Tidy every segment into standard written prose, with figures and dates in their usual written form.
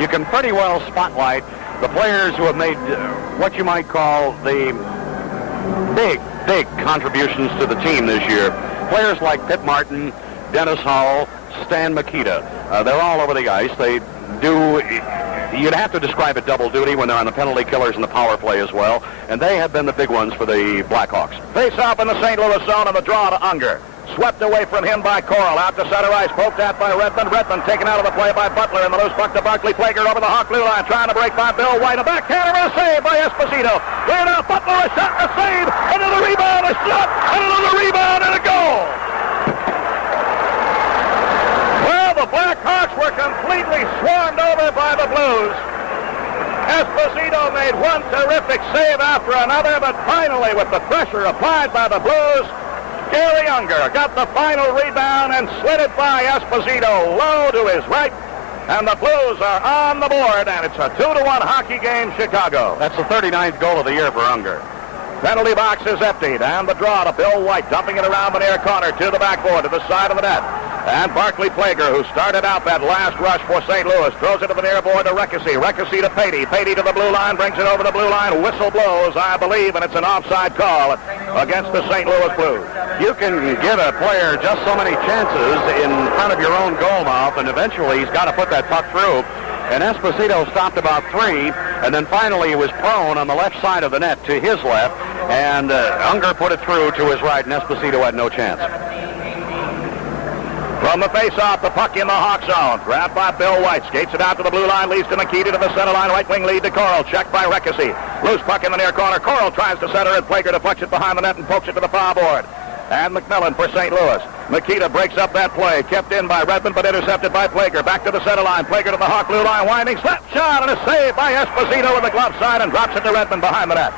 you can pretty well spotlight the players who have made what you might call the big contributions to the team this year. Players like Pitt Martin, Dennis Howell, Stan Mikita. They're all over the ice. They do, you'd have to describe it double duty when they're on the penalty killers and the power play as well. And they have been the big ones for the Blackhawks. Face off in the St. Louis zone and the draw to Unger. Swept away from him by Coral. Out to center ice. Poked at by Redmond. Redmond taken out of the play by Butler. And the loose puck to Barkley. Plager over the Hawk blue line. Trying to break by Bill White. A backhander and a save by Esposito. Cleared out. Butler a shot and a save. Another rebound. A shot. And another rebound and a goal. Well, the Blackhawks were completely swarmed over by the Blues. Esposito made one terrific save after another, but finally, with the pressure applied by the Blues, Gary Unger got the final rebound and slid it by Esposito low to his right, and the Blues are on the board, and it's a 2-1 hockey game, Chicago. That's the 39th goal of the year for Unger. Penalty box is emptied, and the draw to Bill White, dumping it around the near corner to the backboard, to the side of the net. And Barkley Plager, who started out that last rush for St. Louis, throws it to the near board to Reckessy. Reckessy to Pettit. Pettit to the blue line, brings it over the blue line. Whistle blows, I believe, and it's an offside call against the St. Louis Blues. You can give a player just so many chances in front of your own goal mouth, and eventually he's got to put that puck through. And Esposito stopped about 3, and then finally he was prone on the left side of the net to his left, and Unger put it through to his right, and Esposito had no chance. From the face-off, the puck in the Hawk zone. Grabbed by Bill White. Skates it out to the blue line. Leads to Nikita to the center line. Right wing lead to Coral. Checked by Reckessy. Loose puck in the near corner. Coral tries to center it. Plager deflects it behind the net and pokes it to the foul board. And McMillan for St. Louis. Nikita breaks up that play. Kept in by Redmond, but intercepted by Plager. Back to the center line. Plager to the Hawk blue line. Winding. Slap shot and a save by Esposito with the glove side and drops it to Redmond behind the net.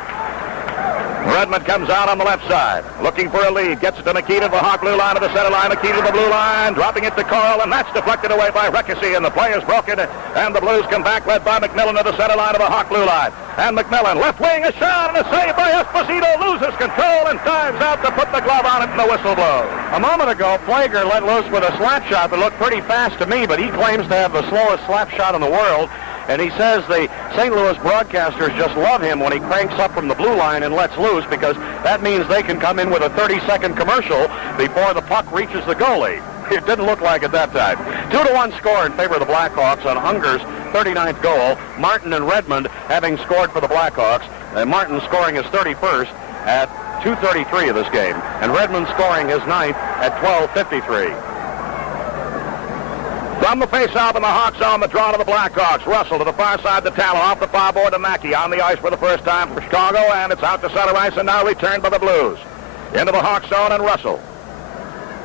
Redmond comes out on the left side, looking for a lead. Gets it to Nikita, the Hawk blue line to the center line. Nikita to the blue line, dropping it to Coral, and that's deflected away by Reckessy, and the play is broken, and the Blues come back, led by McMillan to the center line of the Hawk blue line. And McMillan, left wing, a shot, and a save by Esposito, loses control, and dives out to put the glove on it, and the whistle blows. A moment ago, Plager let loose with a slap shot that looked pretty fast to me, but he claims to have the slowest slap shot in the world. And he says the St. Louis broadcasters just love him when he cranks up from the blue line and lets loose, because that means they can come in with a 30-second commercial before the puck reaches the goalie. It didn't look like it that time. 2-1 score in favor of the Blackhawks on Unger's 39th goal. Martin and Redmond having scored for the Blackhawks. Martin scoring his 31st at 2:33 of this game, and Redmond scoring his 9th at 12:53. From the face-off in the Hawk zone, the draw to the Blackhawks. Russell to the far side to Talon, off the far board to Mackey. On the ice for the first time for Chicago, and it's out to center ice and now returned by the Blues. Into the Hawk zone, and Russell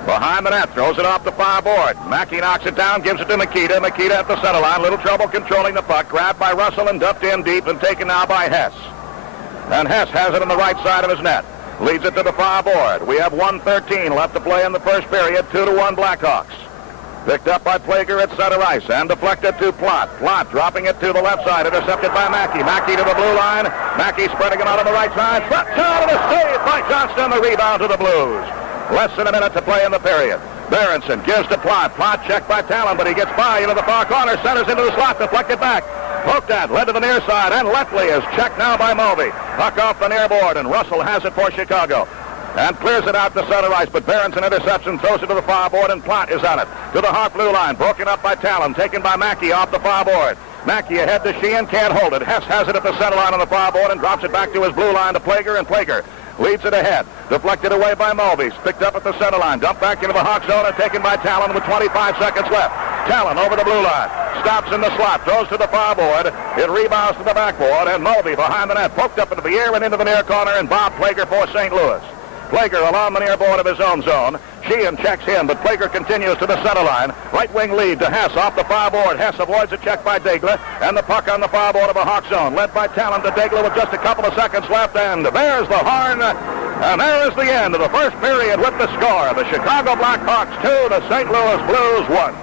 behind the net, throws it off the far board. Mackey knocks it down, gives it to Nikita. Nikita at the center line, little trouble controlling the puck. Grabbed by Russell and dumped in deep and taken now by Hess. And Hess has it on the right side of his net. Leads it to the far board. We have 1:13 left to play in the first period. 2-1 Blackhawks. Picked up by Plager at center ice and deflected to Plott. Plott dropping it to the left side, intercepted by Mackey. Mackey to the blue line. Mackey spreading it out on the right side. Slap shot and a save by Johnston. The rebound to the Blues. Less than a minute to play in the period. Berenson gives to Plott. Plott checked by Talon, but he gets by into the far corner. Centers into the slot, deflected back. Poked at, led to the near side, and Letley is checked now by Mulvey. Puck off the near board, and Russell has it for Chicago. And clears it out to center ice, but Berenson intercepts and throws it to the far board, and Plott is on it. To the Hawk blue line, broken up by Talon, taken by Mackey off the far board. Mackey ahead to Sheehan, can't hold it. Hess has it at the center line on the far board and drops it back to his blue line to Plager, and Plager leads it ahead. Deflected away by Mulvey, picked up at the center line, dumped back into the Hawk zone and taken by Talon with 25 seconds left. Talon over the blue line, stops in the slot, throws to the far board. It rebounds to the backboard, and Mulvey behind the net, poked up into the air and into the near corner, and Bob Plager for St. Louis. Plager along the near board of his own zone. Sheehan checks in, but Plager continues to the center line. Right wing lead to Hess off the far board. Hess avoids a check by Daigle, and the puck on the far board of the Hawk zone. Led by Talon to Daigle with just a couple of seconds left, and there's the horn. And there is the end of the first period with the score. The Chicago Blackhawks 2, the St. Louis Blues 1.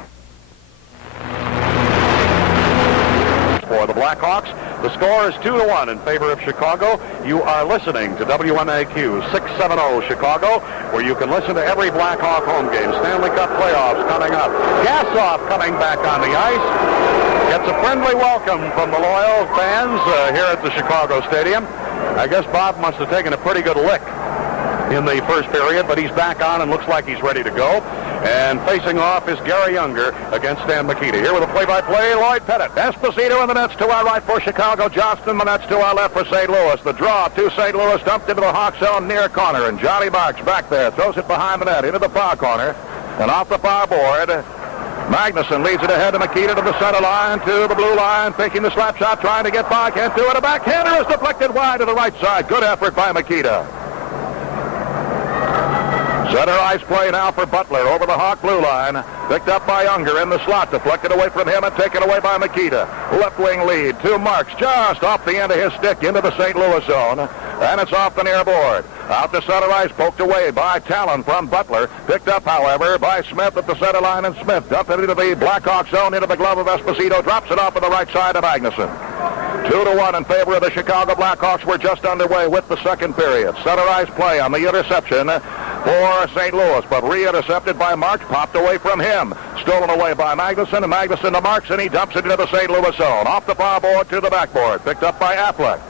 For the Blackhawks, the score is 2-1 in favor of Chicago. You are listening to WMAQ 670 Chicago, where you can listen to every Blackhawk home game. Stanley Cup playoffs coming up. Gassoff coming back on the ice. Gets a friendly welcome from the loyal fans here at the Chicago Stadium. I guess Bob must have taken a pretty good lick in the first period, but he's back on and looks like he's ready to go. And facing off is Gary Younger against Stan Mikita. Here with a play-by-play, Lloyd Pettit. Esposito in the nets to our right for Chicago. Johnston in the nets to our left for St. Louis. The draw to St. Louis, dumped into the Hawks zone near corner. And Johnny Marks back there throws it behind the net into the far corner. And off the far board, Magnuson leads it ahead to Mikita to the center line, to the blue line, taking the slap shot, trying to get by, can't do it. A backhander is deflected wide to the right side. Good effort by Mikita. Center ice play now for Butler over the Hawk blue line. Picked up by Unger in the slot. Deflected away from him and taken away by Mikita. Left wing lead to Marks just off the end of his stick into the St. Louis zone. And it's off the near board. Out to center ice, poked away by Talon from Butler. Picked up, however, by Smythe at the center line, and Smythe dumped it into the Blackhawks zone, into the glove of Esposito. Drops it off on the right side of Magnuson. 2-1 in favor of the Chicago Blackhawks. We're just underway with the second period. Center ice play on the interception for St. Louis, but re-intercepted by Marks, popped away from him. Stolen away by Magnuson, and Magnuson to Marks, and he dumps it into the St. Louis zone. Off the far board to the backboard. Picked up by Affleck.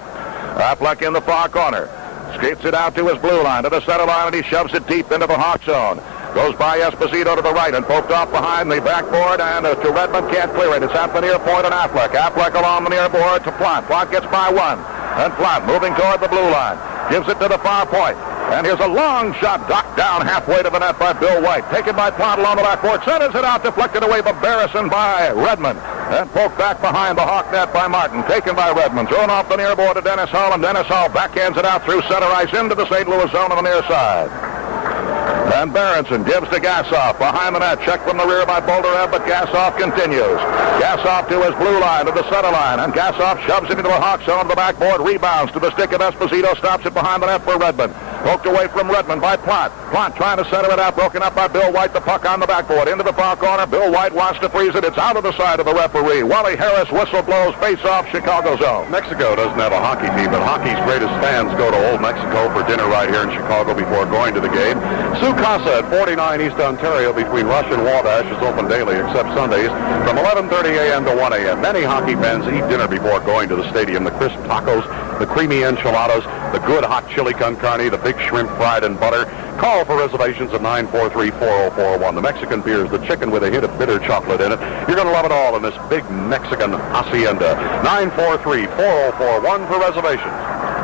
Affleck in the far corner. Skates it out to his blue line, to the center line, and he shoves it deep into the Hawk zone. Goes by Esposito to the right and poked off behind the backboard, and to Redmond, can't clear it. It's at the near point, and Affleck. Affleck along the near board to Plant. Plant gets by one, and Plant moving toward the blue line. Gives it to the far point. And here's a long shot docked down halfway to the net by Bill White. Taken by Plant along the backboard. Centers it out, deflected away by Barrison by Redmond. And poked back behind the Hawk net by Martin. Taken by Redmond. Thrown off the near board to Dennis Hall. And Dennis Hall backhands it out through center ice into the St. Louis zone on the near side. And Berenson gives to Gassoff behind the net. Check from the rear by Bolderev, but Gassoff continues. Gassoff to his blue line, to the center line, and Gassoff shoves it into the Hawk zone to the backboard, rebounds to the stick of Esposito, stops it behind the net for Redmond. Poked away from Redmond by Plant. Plant trying to center it out, broken up by Bill White. The puck on the backboard, into the far corner. Bill White wants to freeze it. It's out of the side of the referee. Wally Harris whistle blows, face off Chicago zone. Mexico doesn't have a hockey team, but hockey's greatest fans go to Old Mexico for dinner right here in Chicago before going to the game. Sue Casa at 49 East Ontario between Rush and Wabash is open daily except Sundays from 11:30 a.m. to 1 a.m. Many hockey fans eat dinner before going to the stadium. The crisp tacos, the creamy enchiladas, the good hot chili con carne, the big shrimp fried in butter. Call for reservations at 943-4041. The Mexican beers, the chicken with a hint of bitter chocolate in it. You're going to love it all in this big Mexican hacienda. 943-4041 for reservations.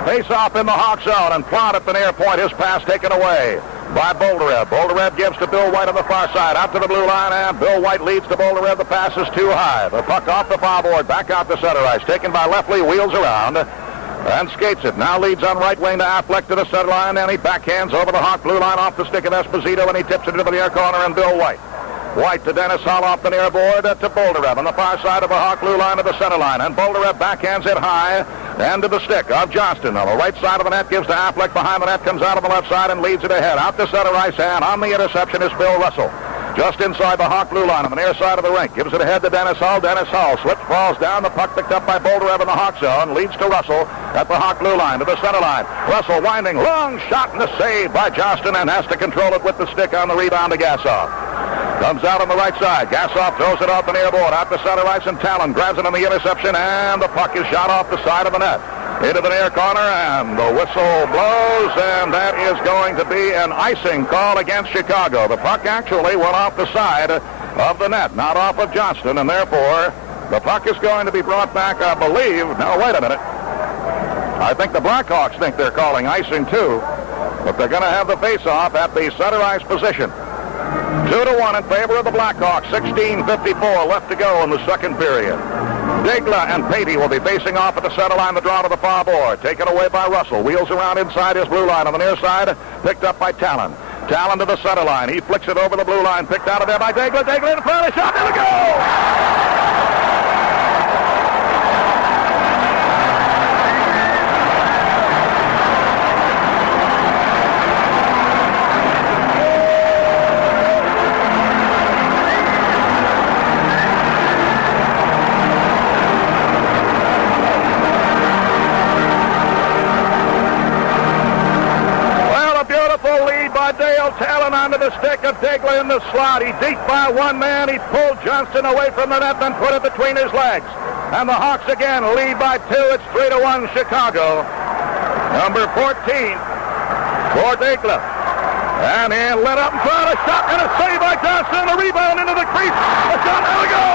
Face off in the Hawk zone, and Plant at the near point. His pass taken away by Bolderev. Bolderev gives to Bill White on the far side, out to the blue line, and Bill White leads to Bolderev. The pass is too high. The puck off the far board, back out to center ice. Taken by Lefley, wheels around, and skates it. Now leads on right wing to Affleck to the center line, and he backhands over the Hawk blue line off the stick of Esposito, and he tips it into the near corner, and Bill White. White to Dennis Hall off the near board to Bolderev on the far side of the Hawk blue line to the center line, and Bolderev backhands it high and to the stick of Johnston. On the right side of the net, gives to Affleck behind the net, comes out on the left side and leads it ahead. Out to center ice, and on the interception is Phil Russell. Just inside the Hawk blue line on the near side of the rink. Gives it ahead to Dennis Hall. Dennis Hall slips, falls down. The puck picked up by Bolderev in the Hawk zone. Leads to Russell at the Hawk blue line to the center line. Russell winding, long shot and a save by Johnston, and has to control it with the stick on the rebound to Gassoff. Comes out on the right side. Gassoff throws it off the near board. Out to center ice, and Talon grabs it on the interception, and the puck is shot off the side of the net. Into the near corner, and the whistle blows, and that is going to be an icing call against Chicago. The puck actually went off the side of the net, not off of Johnston, and therefore the puck is going to be brought back, I believe. Now, wait a minute. I think the Blackhawks think they're calling icing too, but they're going to have the face-off at the center ice position. 2-1 in favor of the Blackhawks. 16:54 left to go in the second period. Degla and Pettit will be facing off at the center line, the draw to the far board. Taken away by Russell. Wheels around inside his blue line on the near side. Picked up by Talon. Talon to the center line. He flicks it over the blue line. Picked out of there by Degla. Degla in front of the shot. There we go! Talon onto the stick of Degla in the slot. He deep by one man. He pulled Johnston away from the net and put it between his legs. And the Hawks again lead by 2. It's 3-1 Chicago. Number 14 for Degla. And he let up and tried a shot and a save by Johnson. A rebound into the crease. A shot and a goal.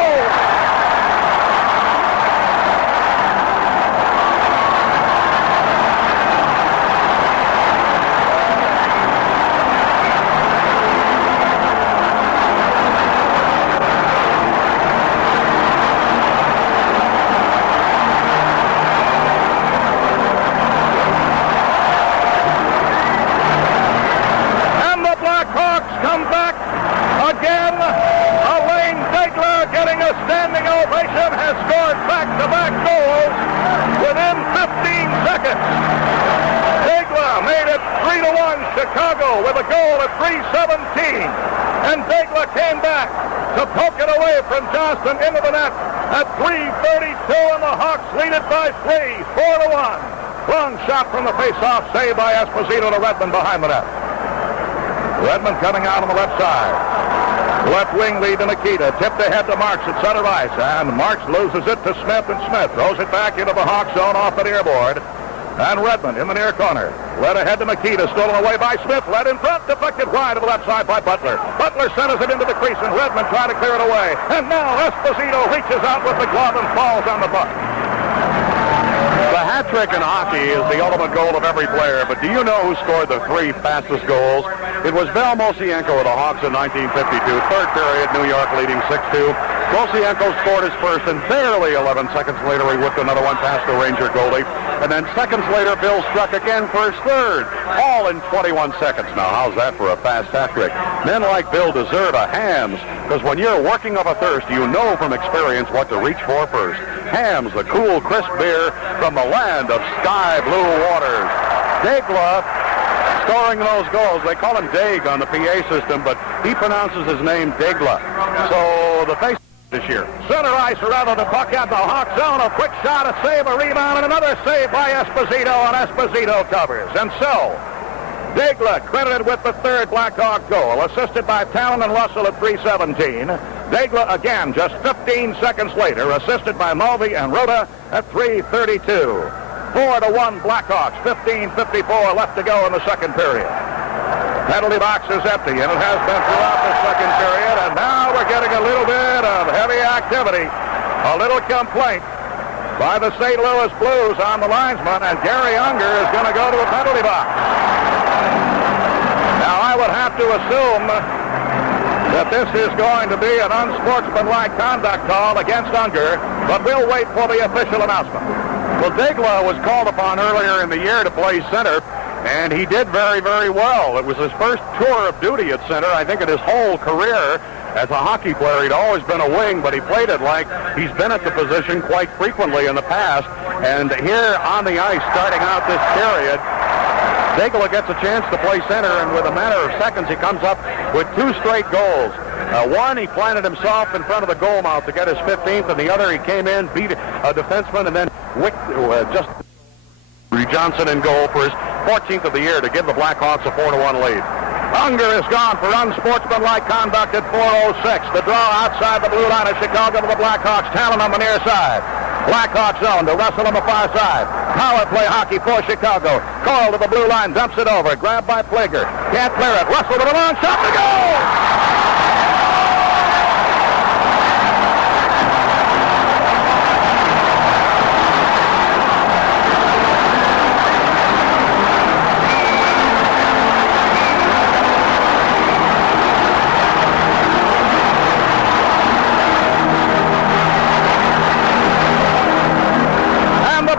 Come back again. Alain Degla, getting a standing ovation, has scored back-to-back goals within 15 seconds. Degla made it 3-1 Chicago with a goal at 3:17. And Degla came back to poke it away from Johnston into the net at 3:32, and the Hawks lead it by 3, 4-1. Long shot from the face-off, saved by Esposito to Redmond behind the net. Redmond coming out on the left side. Left wing lead to Nikita. Tipped ahead to Marks at center ice. And Marks loses it to Smythe, and Smythe throws it back into the Hawk zone off the near board. And Redmond in the near corner. Led ahead to Nikita. Stolen away by Smythe. Led in front. Deflected wide to the left side by Butler. Butler centers it into the crease, and Redmond trying to clear it away. And now Esposito reaches out with the glove and falls on the puck. The hat trick in hockey is the ultimate goal of every player, but do you know who scored the 3 fastest goals? It was Val Mosienko of the Hawks in 1952. Third period, New York leading 6-2. Mosienko scored his first, and barely 11 seconds later he whipped another one past the Ranger goalie. And then seconds later, Bill struck again for his third, all in 21 seconds. Now, how's that for a fast hat trick? Men like Bill deserve a Hams, because when you're working up a thirst, you know from experience what to reach for first. Hams, the cool, crisp beer from the land of sky blue waters. Degla scoring those goals. They call him Dag on the PA system, but he pronounces his name Degla. So the face this year. Center ice rather the puck at the Hawk zone. A quick shot, a save, a rebound, and another save by Esposito, and Esposito covers. And so, Degla credited with the third Blackhawk goal, assisted by Talon and Russell at 3:17. Degla again just 15 seconds later, assisted by Mulvey and Rhoda at 3:32. 4-1 Blackhawks, 15:54 left to go in the second period. Penalty box is empty, and it has been throughout the second period, and now we're getting a little bit of heavy activity. A little complaint by the St. Louis Blues on the linesman, and Gary Unger is going to go to a penalty box. Now, I would have to assume that this is going to be an unsportsmanlike conduct call against Unger, but we'll wait for the official announcement. Well, Degla was called upon earlier in the year to play center, and he did very, very well. It was his first tour of duty at center, I think, in his whole career. As a hockey player, he'd always been a wing, but he played it like he's been at the position quite frequently in the past. And here on the ice, starting out this period, Degla gets a chance to play center, and with a matter of seconds, he comes up with 2 straight goals. One, he planted himself in front of the goal mouth to get his 15th, and the other, he came in, beat a defenseman, and then just Johnson in goal for his 14th of the year to give the Blackhawks a 4-1 lead. Unger is gone for unsportsmanlike conduct at 4:06. The draw outside the blue line of Chicago to the Blackhawks. Talon on the near side. Blackhawks zone to Russell on the far side. Power play hockey for Chicago. Coyle to the blue line, dumps it over. Grabbed by Plager. Can't clear it. Russell with a long shot to goal!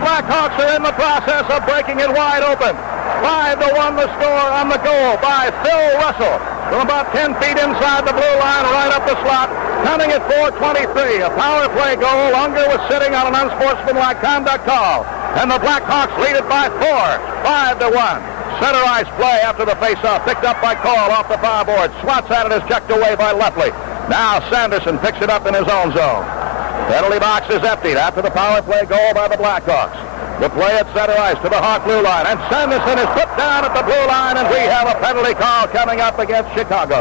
Blackhawks are in the process of breaking it wide open. 5-1 the score on the goal by Phil Russell. From about 10 feet inside the blue line, right up the slot, counting at 4:23. A power play goal. Unger was sitting on an unsportsmanlike conduct call. And the Blackhawks lead it by 4, 5-1. Center ice play after the faceoff, picked up by Cole off the far board. Swats at it, is checked away by Lefley. Now Sanderson picks it up in his own zone. Penalty box is emptied after the power play goal by the Blackhawks. The play at center ice to the Hawk blue line, and Sanderson is put down at the blue line, and we have a penalty call coming up against Chicago.